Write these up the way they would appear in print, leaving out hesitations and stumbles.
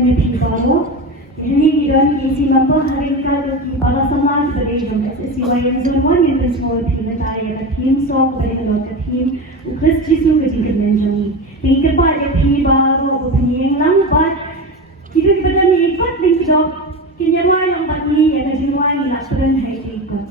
adanya Pibalo. Ini kita isi mampu haringkan bagi para Samaj बदेशों SSCYM Zone 1 yang bersama Pilataya ke tim sok bagi kalau ke tim ukras jisu ke jingkat menjami. Tinggal pada Pibalo berpenyeng lambat. Kita kita ni ikut tinggal kinyawan lambat ni yang kejuruan laporan hai ikut.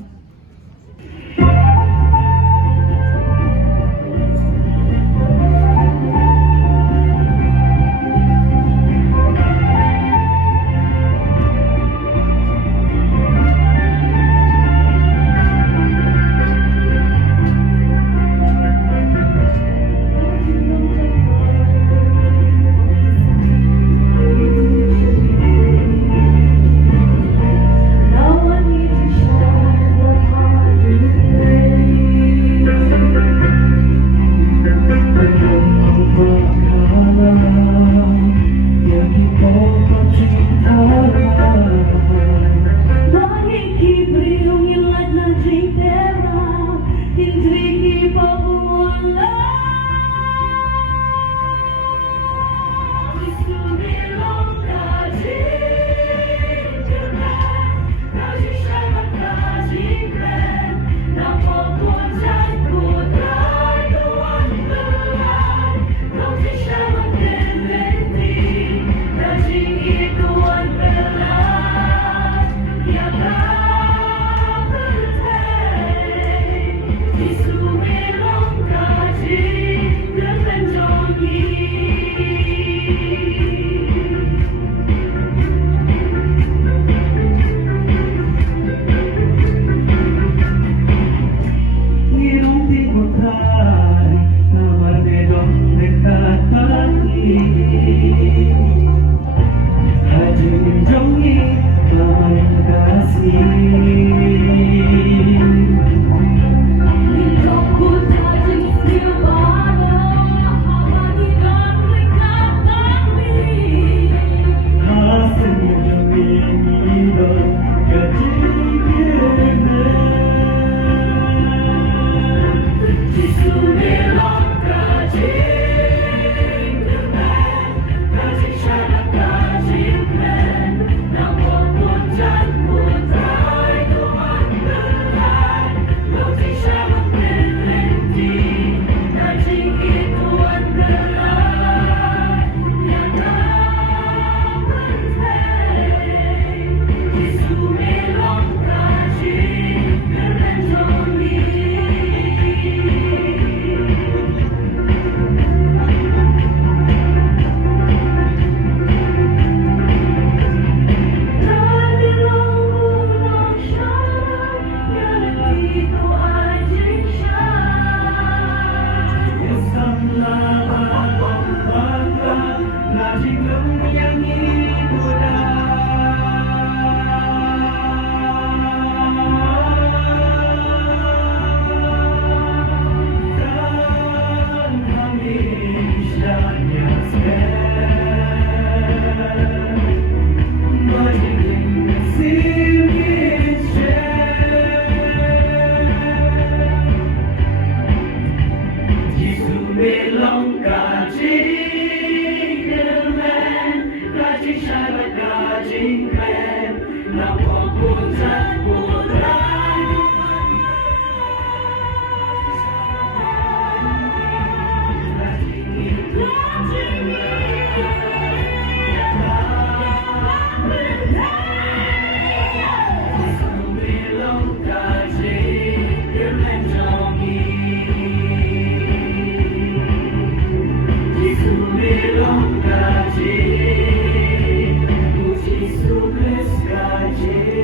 Puji Yesus Kristus.